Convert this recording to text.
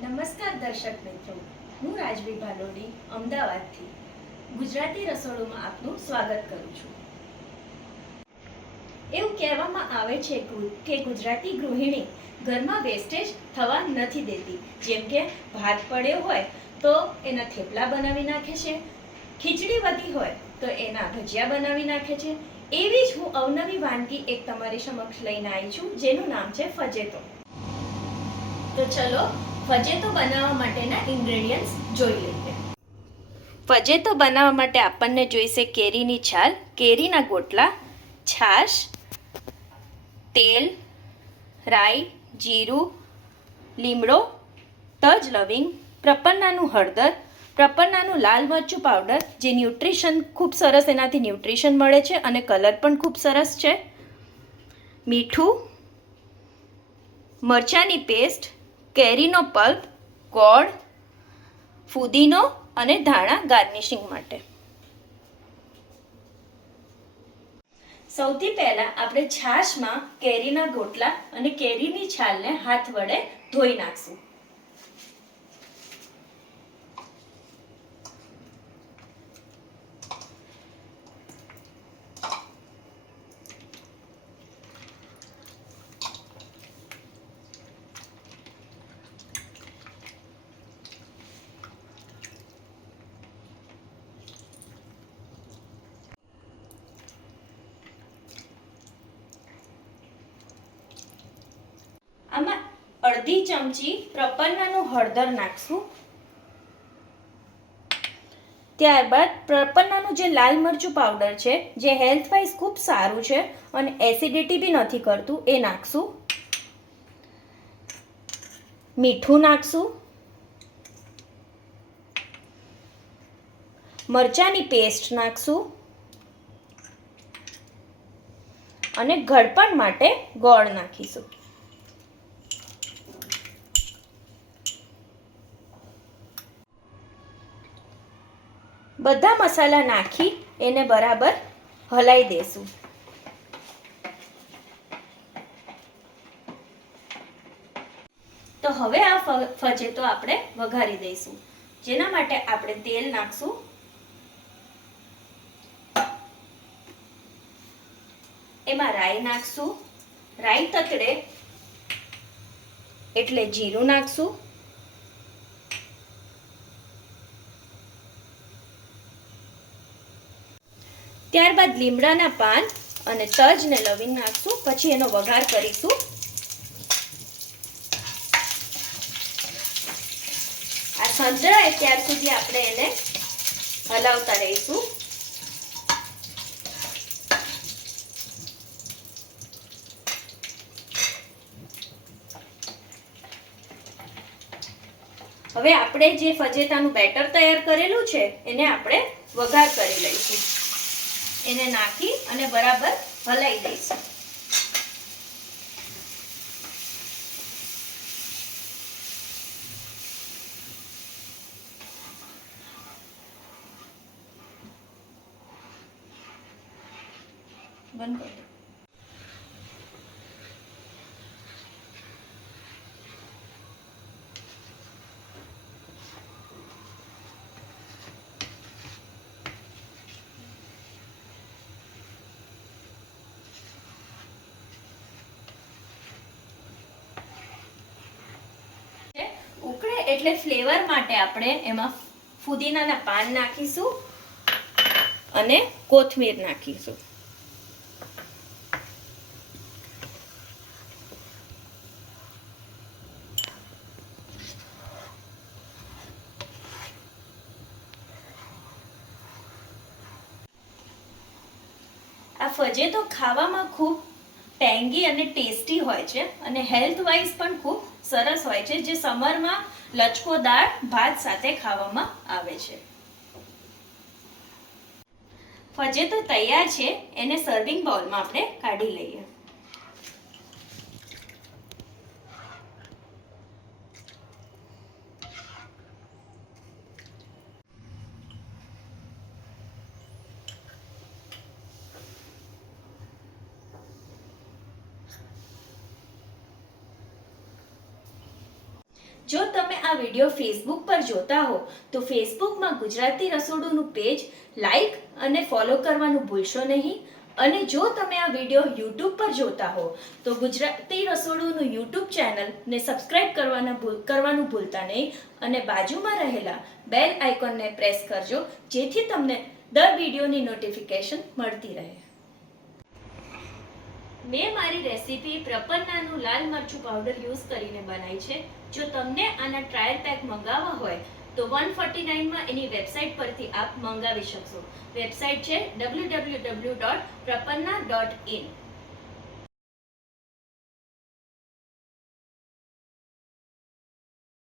નમસ્કાર દર્શક મિત્રો, હું રાજવી ભાલોડી અમદાવાદથી ગુજરાતી રસોડુંમાં આપનું સ્વાગત કરું છું. એવું કહેવામાં આવે છે કે ગુજરાતી ગૃહિણી ઘરમાં વેસ્ટેજ થવા નથી દેતી. જેમ કે ભાત પડ્યો હોય તો એના થેપલા બનાવી નાખે છે, ખીચડી વધી હોય તો એના ભજીયા બનાવી નાખે છે. એવી જ હું અવનવી વાનગી એક તમારી સમક્ષ લઈને આવી છું, જેનું નામ છે ફજેતો. તો ચલો ફજેતો બનાવવા માટેના ઇન્ગ્રેડિયન્ટ્સ જોઈ લઈએ. ફજેતો બનાવવા માટે આપણને જોઈશે કેરીની છાલ, કેરીના ગોટલા, છાશ, તેલ, રાઈ, જીરું, લીમડો, તજ લવિંગ, પ્રપન્નાનું હળદર, પ્રપન્નાનું લાલ મરચું પાવડર, જે ન્યુટ્રિશન ખૂબ સરસ, એનાથી ન્યુટ્રિશન મળે છે અને કલર પણ ખૂબ સરસ છે, મીઠું, મરચાંની પેસ્ટ, કેરીનો પલ્પ, ગોળ, ફુદીનો અને ધાણા ગાર્નિશિંગ માટે. સૌથી પહેલા આપણે છાશમાં કેરીના ગોટલા અને કેરીની છાલને હાથ વડે ધોઈ નાખશું. આમાં અડધી ચમચી પ્રપન્નાનું હળદર નાખશું. ત્યારબાદ પ્રપન્નાનું જે લાલ મરચું પાવડર છે, જે હેલ્થ વાઇઝ ખૂબ સારું છે અને એસિડિટી બી નથી કરતું, એ નાખશું. મીઠું નાખશું. મરચાંની પેસ્ટ નાખશું અને ગળપણ માટે ગોળ નાખીશું. બધા મસાલા નાખી એને બરાબર હલાઈ દેશું. તો હવે આ ફજેતો આપણે વઘારી દઈશું, જેના માટે આપણે તેલ નાખશું. એમાં રાઈ નાખશું. રાઈ તતડે એટલે જીરું નાખશું. ત્યારબાદ લીમડાના પાન અને તજ ને લવિંગ નાખશું. પછી એનો વઘાર કરીશું. આ સંતળાય ત્યાર સુધી આપણે એને હલાવતા રહીશું. હવે આપણે જે ફજેતાનું બેટર તૈયાર કરેલું છે એને આપણે વઘાર કરી લઈશું. એને નાખી અને બરાબર હલાઈ દઈશું. બંધ કરી. ઉકળે એટલે ફ્લેવર માટે આપણે એમાં ફુદીનાના પાન નાખીશું અને કોથમીર નાખીશું. આ ફજેતો ખાવામાં ખૂબ ટેંગી અને ટેસ્ટી હોય છે અને હેલ્થ વાઇઝ પણ ખૂબ સરસ હોય છે, જે સમરમાં લચકોદાર ભાત સાથે ખાવામાં આવે છે. ફજેતો તૈયાર છે, એને સર્વિંગ બાઉલમાં આપણે કાઢી લઈએ. જો તમે આ વિડીયો ફેસબુક પર જોતા હો તો ફેસબુકમાં ગુજરાતી રસોડુંનું પેજ લાઈક અને ફોલો કરવાનું ભૂલશો નહીં. અને જો તમે આ વિડીયો યુટ્યુબ પર જોતા હો તો ગુજરાતી રસોડુંનું યુટ્યુબ ચેનલને સબસ્ક્રાઇબ કરવાનું ભૂલતા નહીં અને બાજુમાં રહેલા બેલ આઇકોનને પ્રેસ કરજો જેથી તમને દર વિડીયોની નોટિફિકેશન મળતી રહે. મેં મારી રેસીપી પ્રપન્નાનું લાલ મરચું પાવડર યુઝ કરીને બનાવી છે. જો તમને આના ટ્રાયલ પેક મંગાવવા હોય તો 149માં એની વેબસાઇટ પરથી આપ મંગાવી શકશો. વેબસાઇટ છે www.prapanna.in.